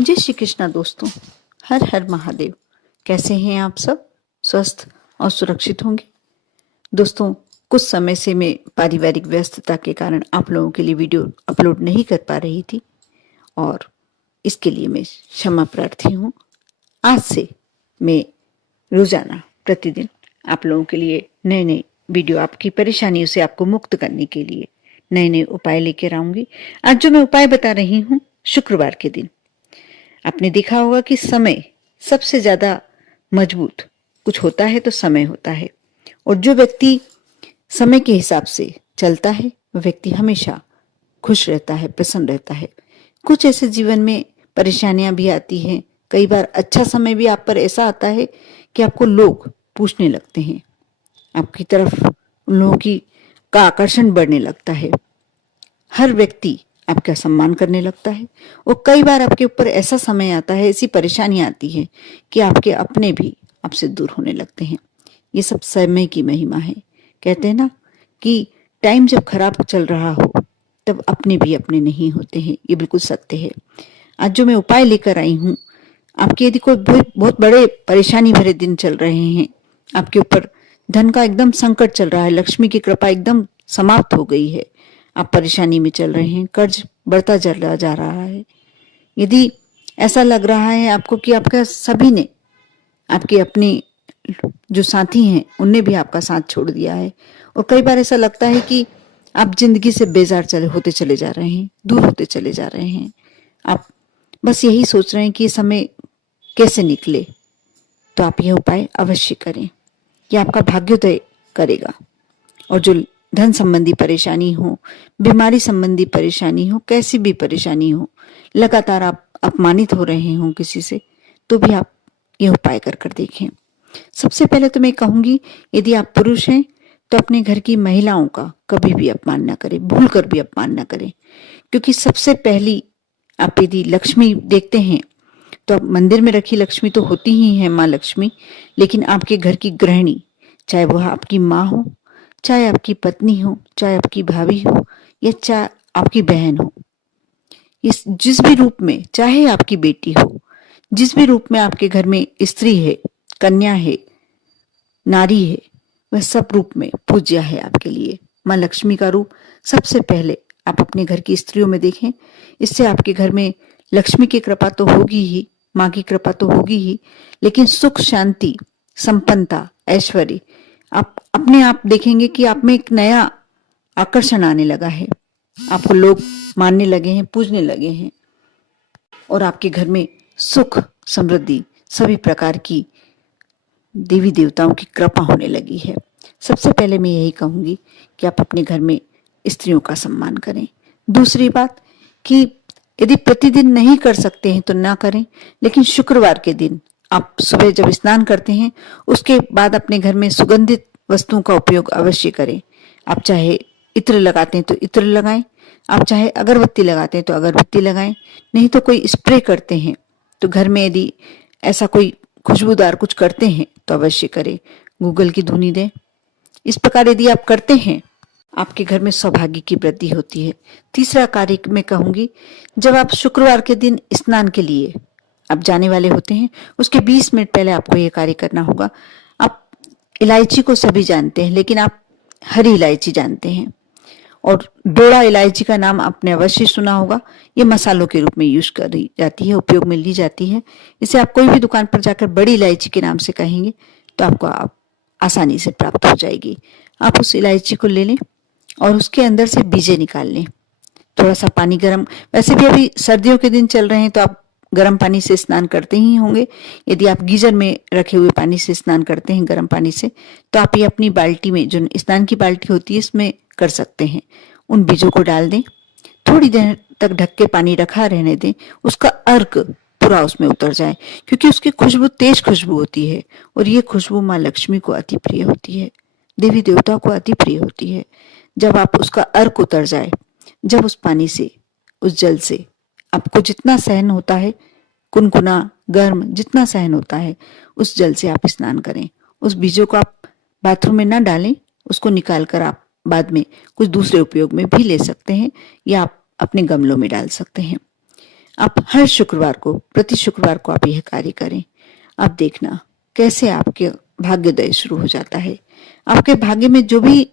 जय श्री कृष्णा दोस्तों। हर हर महादेव। कैसे हैं आप सब? स्वस्थ और सुरक्षित होंगे। दोस्तों, कुछ समय से मैं पारिवारिक व्यस्तता के कारण आप लोगों के लिए वीडियो अपलोड नहीं कर पा रही थी और इसके लिए मैं क्षमा प्रार्थी हूँ। आज से मैं रोजाना प्रतिदिन आप लोगों के लिए नए नए वीडियो, आपकी परेशानियों से आपको मुक्त करने के लिए नए नए उपाय लेकर आऊंगी। आज जो मैं उपाय बता रही हूँ, शुक्रवार के दिन आपने देखा होगा कि समय सबसे ज्यादा मजबूत कुछ होता है तो समय होता है, और जो व्यक्ति समय के हिसाब से चलता है वह व्यक्ति हमेशा खुश रहता है, प्रसन्न रहता है। कुछ ऐसे जीवन में परेशानियां भी आती हैं, कई बार अच्छा समय भी आप पर ऐसा आता है कि आपको लोग पूछने लगते हैं, आपकी तरफ उन लोगों की का आकर्षण बढ़ने लगता है, हर व्यक्ति आपका सम्मान करने लगता है। और कई बार आपके ऊपर ऐसा समय आता है, ऐसी परेशानी आती है कि आपके अपने भी आपसे दूर होने लगते हैं। ये सब समय की महिमा है। कहते हैं ना कि टाइम जब खराब चल रहा हो तब अपने भी अपने नहीं होते हैं। ये बिल्कुल सत्य है। आज जो मैं उपाय लेकर आई हूँ, आपके यदि कोई बहुत बड़े परेशानी भरे दिन चल रहे हैं, आपके ऊपर धन का एकदम संकट चल रहा है, लक्ष्मी की कृपा एकदम समाप्त हो गई है, आप परेशानी में चल रहे हैं, कर्ज बढ़ता चला जा रहा है, यदि ऐसा लग रहा है आपको कि आपका सभी ने, आपके अपने जो साथी हैं उनने भी आपका साथ छोड़ दिया है, और कई बार ऐसा लगता है कि आप जिंदगी से बेजार होते चले जा रहे हैं, दूर होते चले जा रहे हैं, आप बस यही सोच रहे हैं कि ये समय कैसे निकले, तो आप यह उपाय अवश्य करें। यह आपका भाग्योदय करेगा। और जो धन संबंधी परेशानी हो, बीमारी संबंधी परेशानी हो, कैसी भी परेशानी हो, लगातार आप अपमानित हो रहे हो किसी से, तो भी आप यह उपाय कर देखें। सबसे पहले तो मैं कहूंगी, यदि आप पुरुष हैं तो अपने घर की महिलाओं का कभी भी अपमान न करें, भूल कर भी अपमान न करें, क्योंकि सबसे पहली आप यदि लक्ष्मी देखते हैं तो मंदिर में रखी लक्ष्मी तो होती ही है माँ लक्ष्मी, लेकिन आपके घर की गृहिणी, चाहे वह आपकी माँ हो, चाहे आपकी पत्नी हो, चाहे आपकी भाभी हो, या चाहे आपकी बहन हो, इस जिस भी रूप में, चाहे आपकी बेटी हो, जिस भी रूप में आपके घर में स्त्री है, कन्या है, नारी है, वह सब रूप में पूज्य है आपके लिए। माँ लक्ष्मी का रूप सबसे पहले आप अपने घर की स्त्रियों में देखें। इससे आपके घर में लक्ष्मी की कृपा तो होगी ही, माँ की कृपा तो होगी ही, लेकिन सुख, शांति, संपन्नता, ऐश्वर्य, आप अपने आप देखेंगे कि आप में एक नया आकर्षण आने लगा है, आपको लोग मानने लगे हैं, पूजने लगे हैं, और आपके घर में सुख, समृद्धि, सभी प्रकार की देवी देवताओं की कृपा होने लगी है। सबसे पहले मैं यही कहूंगी कि आप अपने घर में स्त्रियों का सम्मान करें। दूसरी बात कि यदि प्रतिदिन नहीं कर सकते हैं तो ना करें, लेकिन शुक्रवार के दिन आप सुबह जब स्नान करते हैं उसके बाद अपने घर में सुगंधित वस्तुओं का उपयोग अवश्य करें। आप चाहे इत्र लगाते हैं तो इत्र लगाएं, आप चाहे अगरबत्ती लगाते हैं तो अगरबत्ती लगाएं, नहीं तो कोई स्प्रे करते हैं तो घर में यदि ऐसा कोई खुशबूदार कुछ करते हैं तो अवश्य करें। गूगल की धुनी दें। इस प्रकार यदि आप करते हैं, आपके घर में सौभाग्य की वृद्धि होती है। तीसरा कार्य मैं कहूंगी, जब आप शुक्रवार के दिन स्नान के लिए आप जाने वाले होते हैं, उसके 20 मिनट पहले आपको यह कार्य करना होगा। आप इलायची को सभी जानते हैं, लेकिन आप हरी इलायची जानते हैं, और डोड़ा इलायची का नाम आपने अवश्य सुना होगा। ये मसालों के रूप में यूज करी जाती है, उपयोग में ली जाती है। इसे आप कोई भी दुकान पर जाकर बड़ी इलायची के नाम से कहेंगे तो आपको आप आसानी से प्राप्त हो जाएगी। आप उस इलायची को ले लें और उसके अंदर से बीजे निकाल लें। थोड़ा सा पानी गर्म, वैसे भी अभी सर्दियों के दिन चल रहे हैं तो आप गर्म पानी से स्नान करते ही होंगे। यदि आप गीजर में रखे हुए पानी से स्नान करते हैं, गर्म पानी से, तो आप ये अपनी बाल्टी में, जो स्नान की बाल्टी होती है, इसमें कर सकते हैं। उन बीजों को डाल दें, थोड़ी देर तक ढक के पानी रखा रहने दें, उसका अर्क पूरा उसमें उतर जाए, क्योंकि उसकी खुशबू तेज खुशबू होती है, और ये खुशबू माँ लक्ष्मी को अति प्रिय होती है, देवी देवता को अति प्रिय होती है। जब आप उसका अर्क उतर जाए, जब उस पानी से, उस जल से आपको जितना सहन होता है, कुनकुना गर्म जितना सहन होता है, उस जल से आप स्नान करें। उस बीजों को आप बाथरूम में ना डालें, उसको निकाल कर आप बाद में कुछ दूसरे उपयोग में भी ले सकते हैं, या आप अपने गमलों में डाल सकते हैं। आप हर शुक्रवार को, प्रति शुक्रवार को आप यह कार्य करें। आप देखना कैसे आपके भाग्योदय शुरू हो जाता है। आपके भाग्य में जो भी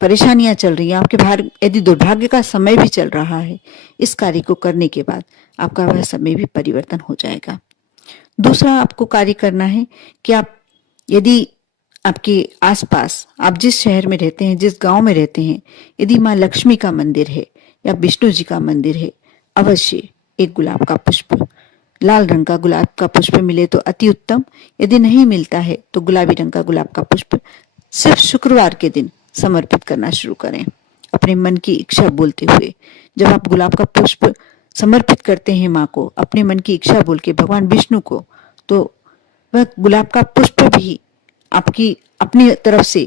परेशानियां चल रही हैं, आपके भाग्य यदि दुर्भाग्य का समय भी चल रहा है, इस कार्य को करने के बाद आपका वह समय भी परिवर्तन हो जाएगा। दूसरा आपको कार्य करना है कि आप यदि आपके आसपास, आप जिस शहर में रहते हैं, जिस गांव में रहते हैं, यदि माँ लक्ष्मी का मंदिर है या विष्णु जी का मंदिर है, अवश्य एक गुलाब का पुष्प, लाल रंग का गुलाब का पुष्प मिले तो अति उत्तम। यदि नहीं मिलता है तो गुलाबी रंग का गुलाब का पुष्प सिर्फ शुक्रवार के दिन समर्पित करना शुरू करें, अपने मन की इच्छा बोलते हुए। जब आप गुलाब का पुष्प समर्पित करते हैं माँ को, अपने मन की इच्छा बोल के भगवान विष्णु को, तो वह गुलाब का पुष्प भी आपकी अपनी तरफ से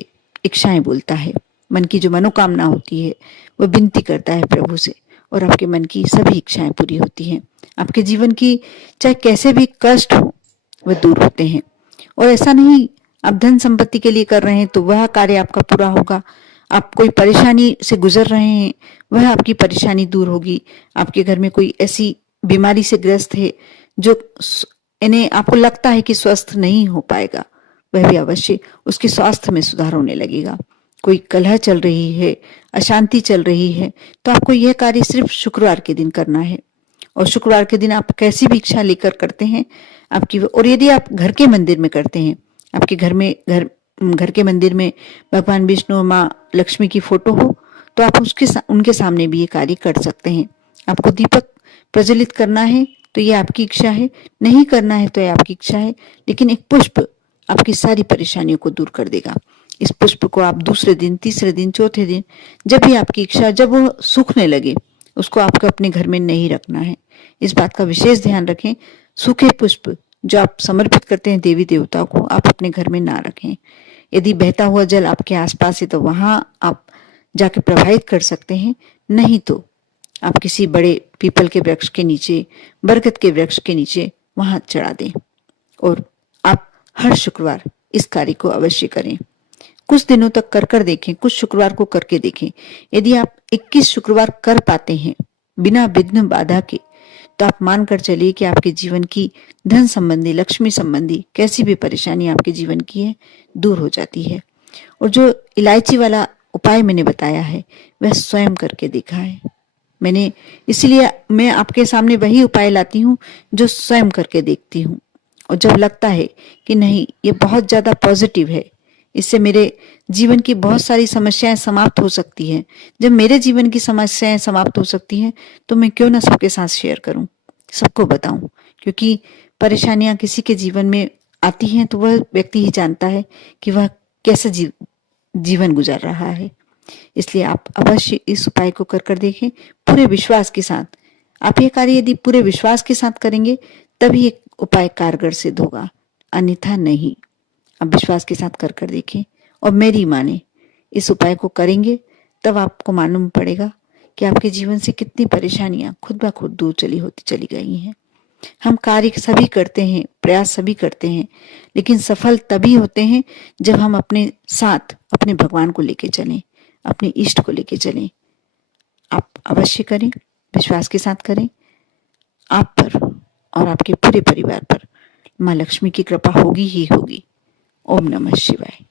इच्छाएं बोलता है। मन की जो मनोकामना होती है वह विनती करता है प्रभु से, और आपके मन की सभी इच्छाएं पूरी होती हैं। आपके जीवन की चाहे कैसे भी कष्ट हो वह दूर होते हैं। और ऐसा नहीं आप धन संपत्ति के लिए कर रहे हैं तो वह कार्य आपका पूरा होगा। आप कोई परेशानी से गुजर रहे हैं, वह आपकी परेशानी दूर होगी। आपके घर में कोई ऐसी बीमारी से ग्रस्त है जो इन्हें आपको लगता है कि स्वस्थ नहीं हो पाएगा, वह भी अवश्य उसके स्वास्थ्य में सुधार होने लगेगा। कोई कलह चल रही है, अशांति चल रही है, तो आपको यह कार्य सिर्फ शुक्रवार के दिन करना है। और शुक्रवार के दिन आप कैसी भी इच्छा लेकर करते हैं आपकी, और यदि आप घर के मंदिर में करते हैं, आपके घर के मंदिर में भगवान विष्णु और माँ लक्ष्मी की फोटो हो, तो आप उनके सामने भी ये कार्य कर सकते हैं। आपको दीपक प्रज्वलित करना है तो ये आपकी इच्छा है, नहीं करना है तो ये आपकी इच्छा है, लेकिन एक पुष्प आपकी सारी परेशानियों को दूर कर देगा। इस पुष्प को आप दूसरे दिन, तीसरे दिन, चौथे दिन, जब भी आपकी इच्छा, जब वो सूखने लगे, उसको आपको अपने घर में नहीं रखना है। इस बात का विशेष ध्यान रखें। सूखे पुष्प जो आप समर्पित करते हैं देवी देवताओं को, आप अपने घर में ना रखें। यदि बहता हुआ जल आपके आसपास है तो वहां आप जाके प्रवाहित कर सकते हैं, नहीं तो आप किसी बड़े पीपल के वृक्ष के नीचे, बरगद के वृक्ष के नीचे वहां चढ़ा दें। और आप हर शुक्रवार इस कार्य को अवश्य करें। कुछ दिनों तक कर देखें, कुछ शुक्रवार को करके देखें। यदि आप 21 शुक्रवार कर पाते हैं बिना विघ्न बाधा के, तो आप मानकर चलिए कि आपके जीवन की धन संबंधी, लक्ष्मी संबंधी कैसी भी परेशानी आपके जीवन की है, दूर हो जाती है। और जो इलायची वाला उपाय मैंने बताया है वह स्वयं करके देखा है मैंने, इसलिए मैं आपके सामने वही उपाय लाती हूँ जो स्वयं करके देखती हूँ। और जब लगता है कि नहीं ये बहुत ज्यादा पॉजिटिव है, इससे मेरे जीवन की बहुत सारी समस्याएं समाप्त हो सकती हैं, जब मेरे जीवन की समस्याएं समाप्त हो सकती हैं तो मैं क्यों ना सबके साथ शेयर करूं, सबको बताऊं। क्योंकि परेशानियां किसी के जीवन में आती हैं तो वह व्यक्ति ही जानता है कि वह कैसे जीवन गुजार रहा है। इसलिए आप अवश्य इस उपाय को कर देखें पूरे विश्वास के साथ। आप ये कार्य यदि पूरे विश्वास के साथ करेंगे तभी एक उपाय कारगर सिद्ध होगा, अन्यथा नहीं। आप विश्वास के साथ कर देखें और मेरी माने इस उपाय को करेंगे तब आपको मालूम पड़ेगा कि आपके जीवन से कितनी परेशानियां खुद ब खुद दूर होती चली गई हैं। हम कार्य सभी करते हैं, प्रयास सभी करते हैं, लेकिन सफल तभी होते हैं जब हम अपने साथ अपने भगवान को लेके चलें, अपने इष्ट को लेके चलें। आप अवश्य करें, विश्वास के साथ करें। आप पर और आपके पूरे परिवार पर माँ लक्ष्मी की कृपा होगी ही होगी। ओम नमः शिवाय।